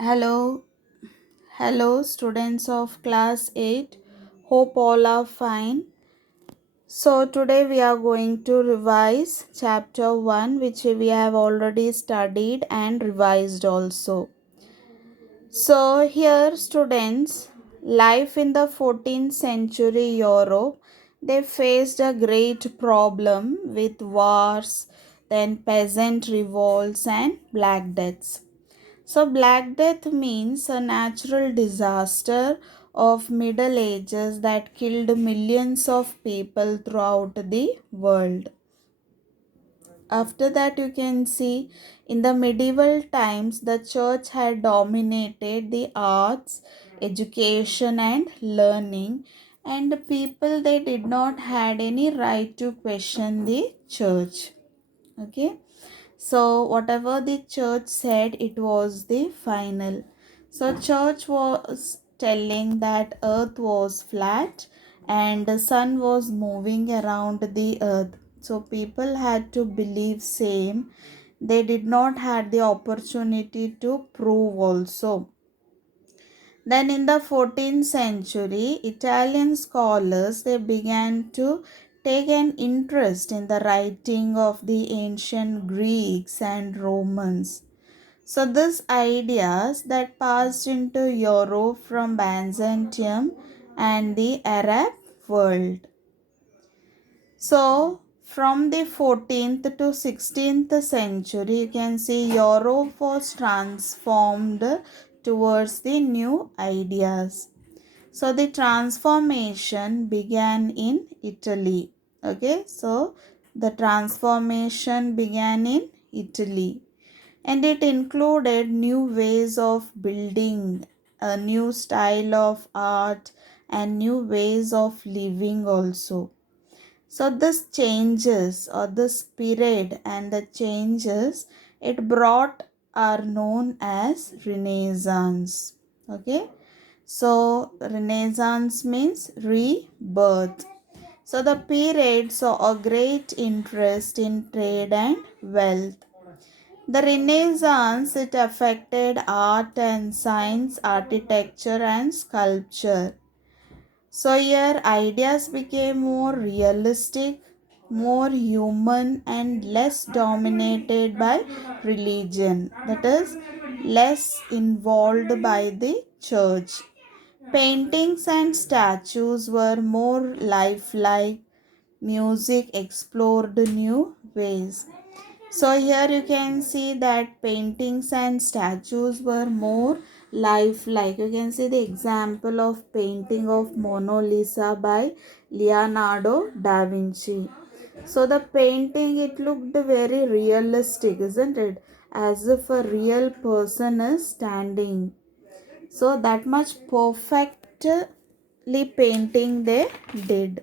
Hello, hello, students of class 8. Hope all are fine. So, today we are going to revise chapter 1, which we have already studied and revised also. So, here, students, life in the 14th century Europe, they faced a great problem with wars, then peasant revolts, and black deaths. So, Black Death means a natural disaster of Middle Ages that killed millions of people throughout the world. After that, you can see in the medieval times, the church had dominated the arts, education, and learning, and the people they did not had any right to question the church. Okay, so whatever the church said, it was the final. So church was telling that earth was flat and the sun was moving around the earth. So people had to believe same. They did not had the opportunity to prove also. Then in the 14th century, Italian scholars they began to take an interest in the writing of the ancient Greeks and Romans. So these ideas that passed into Europe from Byzantium and the Arab world. So from the 14th to 16th century, you can see Europe was transformed towards the new ideas. So the transformation began in Italy. Okay, so the transformation began in Italy and it included new ways of building, a new style of art, and new ways of living also. So this changes or this period and the changes it brought are known as Renaissance. Okay, so Renaissance means rebirth. So the period saw a great interest in trade and wealth. The Renaissance it affected art and science, architecture and sculpture. So here ideas became more realistic, more human and less dominated by religion. That is less involved by the church. Paintings and statues were more lifelike. Music explored new ways. So here you can see that paintings and statues were more lifelike. You can see the example of painting of Mona Lisa by Leonardo da Vinci. So the painting it looked very realistic, isn't it? As if a real person is standing. So that much perfectly painting they did.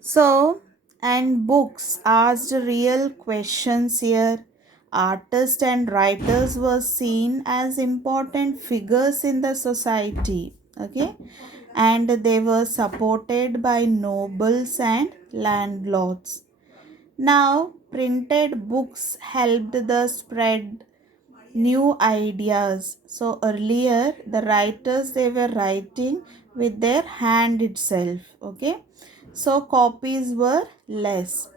So, and books asked real questions here. Artists and writers were seen as important figures in the society. Okay, and they were supported by nobles and landlords. Now, printed books helped the spread new ideas. So earlier the writers they were writing with their hand itself. Okay, so copies were less,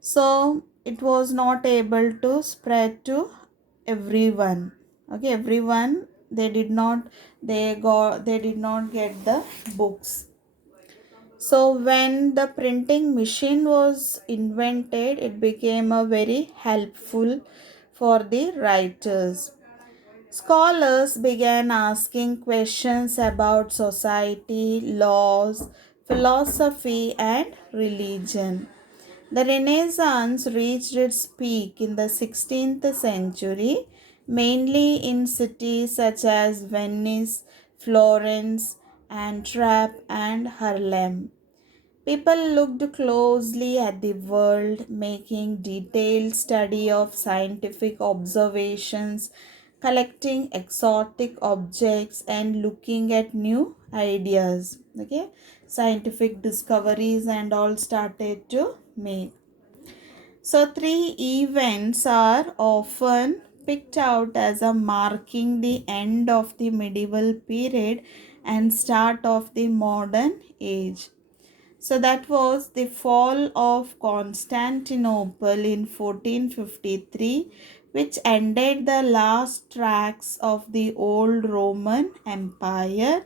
so it was not able to spread to everyone. Okay, everyone they did not get the books. So when the printing machine was invented, it became a very helpful for the writers. Scholars began asking questions about society, laws, philosophy, and religion. The Renaissance reached its peak in the 16th century, mainly in cities such as Venice, Florence, Antwerp, and Harlem. People looked closely at the world, making detailed study of scientific observations, collecting exotic objects, and looking at new ideas. Okay, scientific discoveries and all started to make. So, three events are often picked out as a marking the end of the medieval period and start of the modern age. So that was the fall of Constantinople in 1453, which ended the last tracks of the old Roman Empire.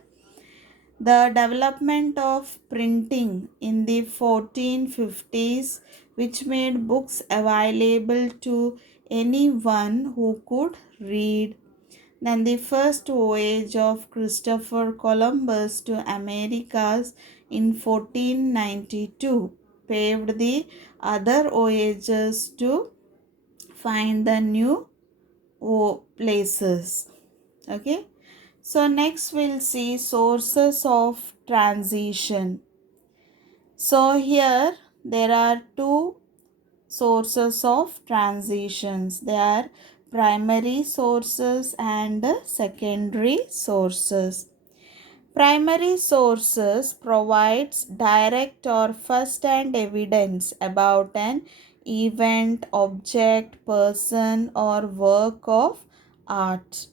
The development of printing in the 1450s, which made books available to anyone who could read. Then the first voyage of Christopher Columbus to Americas in 1492 paved the other voyages to find the new places. Okay. So next we'll see sources of transition. So here there are two sources of transitions. They are primary sources and secondary sources. Primary sources provides direct or first-hand evidence about an event, object, person or work of art.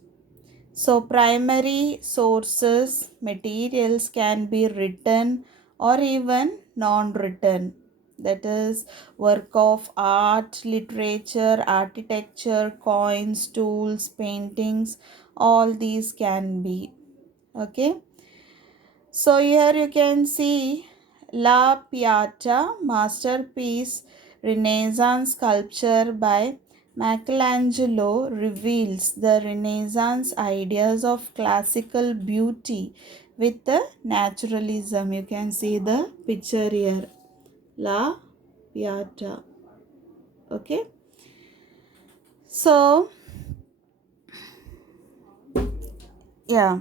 So primary sources materials can be written or even non-written. That is work of art, literature, architecture, coins, tools, paintings, all these can be. Okay. So here you can see La Pieta masterpiece Renaissance sculpture by Michelangelo reveals the Renaissance ideas of classical beauty with the naturalism. You can see the picture here. La Pieta. Okay. So yeah.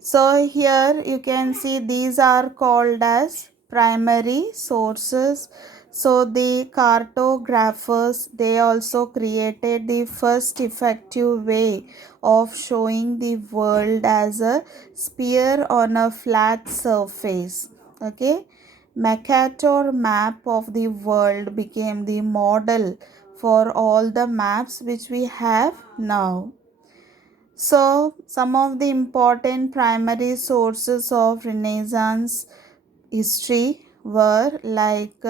So here you can see these are called as primary sources. So the cartographers, they also created the first effective way of showing the world as a sphere on a flat surface. Okay. Mercator map of the world became the model for all the maps which we have now. So, some of the important primary sources of Renaissance history were like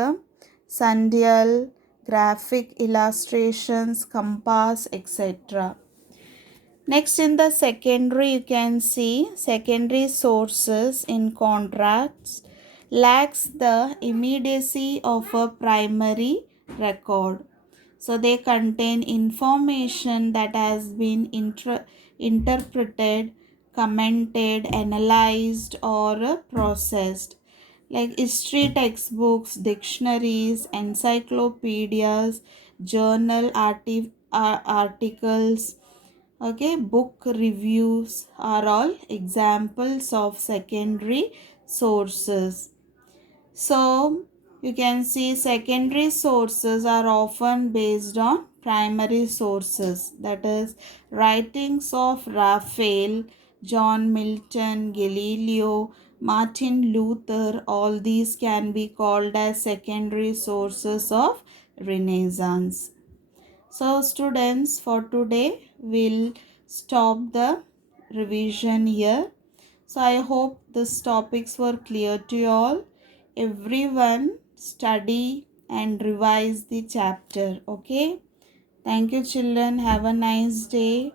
sundial, graphic illustrations, compass, etc. Next, in the secondary, you can see secondary sources in contrast lacks the immediacy of a primary record. So they contain information that has been interpreted, commented, analyzed, or processed. Like history textbooks, dictionaries, encyclopedias, journal articles, okay, book reviews are all examples of secondary sources. So you can see secondary sources are often based on primary sources, that is writings of Raphael, John Milton, Galileo, Martin Luther. All these can be called as secondary sources of Renaissance. So students, for today we'll stop the revision here. So I hope these topics were clear to you all. Everyone study and revise the chapter. Okay. Thank you children. Have a nice day.